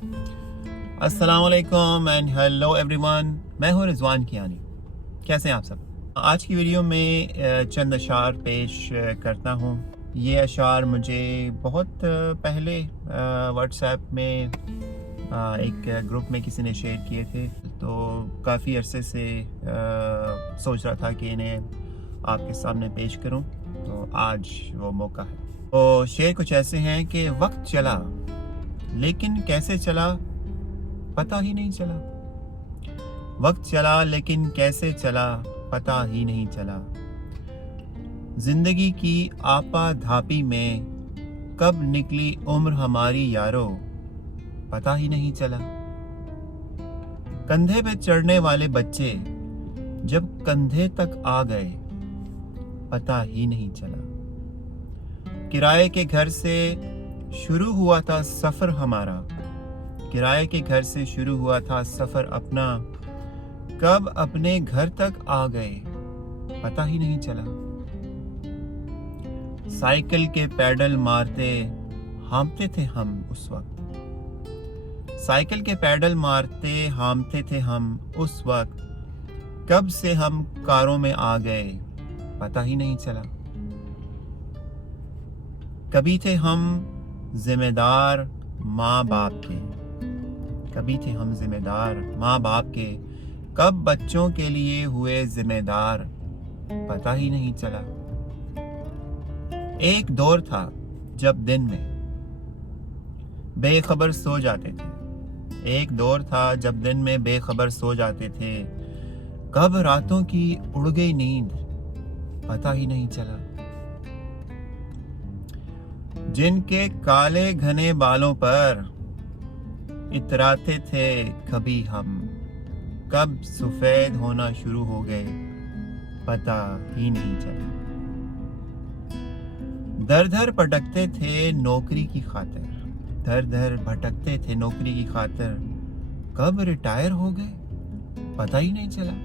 अस्सलाम वालेकुम and hello everyone. मैं हूं रिजवान कियानी। कैसे हैं आप सब? आज की वीडियो में चंद अशार पेश करता हूं। ये अशार मुझे बहुत पहले व्हाट्सएप में एक ग्रुप में किसी ने शेयर किए थे, तो काफ़ी अरसे से सोच रहा था कि इन्हें आपके सामने पेश करूं, तो आज वो मौका है। तो शेर कुछ ऐसे हैं कि वक्त चला लेकिन कैसे चला पता ही नहीं चला। वक्त चला लेकिन कैसे चला पता ही नहीं चला। जिंदगी की आपा धापी में कब निकली उम्र हमारी यारो पता ही नहीं चला। कंधे पे चढ़ने वाले बच्चे जब कंधे तक आ गए पता ही नहीं चला। किराए के घर से शुरू हुआ था सफर हमारा, किराए के घर से शुरू हुआ था सफर अपना, कब अपने घर तक आ गए पता ही नहीं चला। साइकिल के पैडल मारते हामते थे हम उस वक्त, साइकिल के पैडल मारते हामते थे हम उस वक्त, कब से हम कारों में आ गए पता ही नहीं चला। कभी थे हम जिम्मेदार माँ बाप के, कभी थे हम जिम्मेदार माँ बाप के, कब बच्चों के लिए हुए जिम्मेदार पता ही नहीं चला। एक दौर था जब दिन में बेखबर सो जाते थे, एक दौर था जब दिन में बेखबर सो जाते थे, कब रातों की उड़ गई नींद पता ही नहीं चला। जिनके काले घने बालों पर इतराते थे कभी हम, कब सफेद होना शुरू हो गए पता ही नहीं चला। दर दर भटकते थे नौकरी की खातिर, दर दर भटकते थे नौकरी की खातिर, कब रिटायर हो गए पता ही नहीं चला।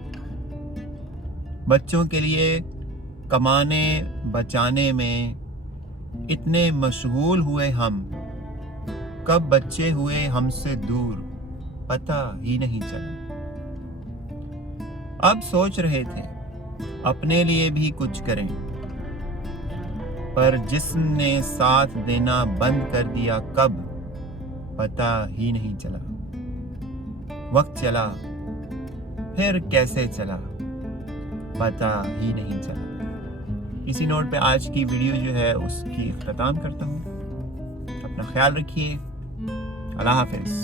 बच्चों के लिए कमाने बचाने में इतने मशगूल हुए हम, कब बच्चे हुए हमसे दूर पता ही नहीं चला। अब सोच रहे थे अपने लिए भी कुछ करें, पर जिसने साथ देना बंद कर दिया कब पता ही नहीं चला। वक्त चला फिर कैसे चला पता ही नहीं चला। इसी नोट पे आज की वीडियो जो है उसकी इख्तिताम करता हूँ। अपना ख्याल रखिए। अल्लाह हाफिज़।